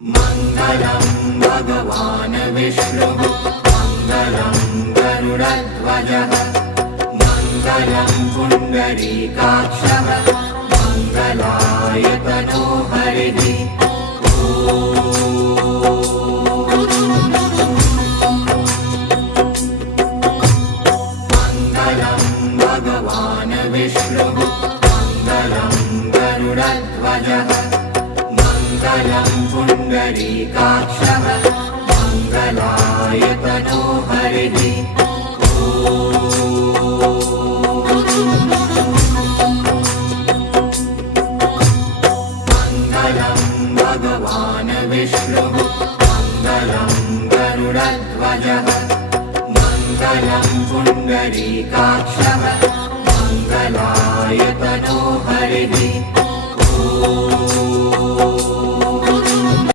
मङ्गलं भगवान् विष्णुः मङ्गलं गरुडध्वजः मङ्गलं पुण्डरीकाक्षः मङ्गलायतनो हरिः मङ्गलं भगवान् विष्णुः मङ्गलं गरुडध्वजः मङ्गलं पुण्डरीकाक्षः मङ्गलायतनो हरिः मङ्गलं भगवान् विष्णुः मङ्गलं गरुडध्वजः मङ्गलं पुण्डरीकाक्षः मङ्गलायतनो हरिः